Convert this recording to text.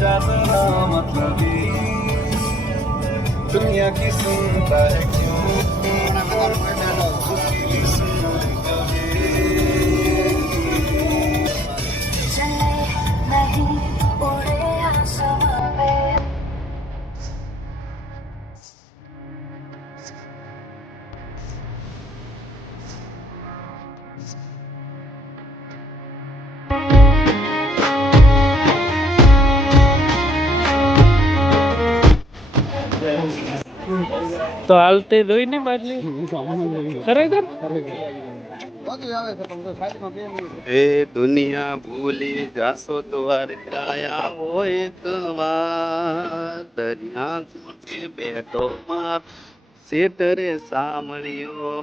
जरा मतलब दुनिया की सुनता है क्यों उसकी सुन चले नहीं उड़े आसमां पे તો હાલતે જોઈ ને બાટલી ખરેખર એ દુનિયા ભૂલી જાશો દ્વારકાયા હોય તમાર દરિયા કાંઠે બેઠો માર શેઠરે સાંભળ્યો.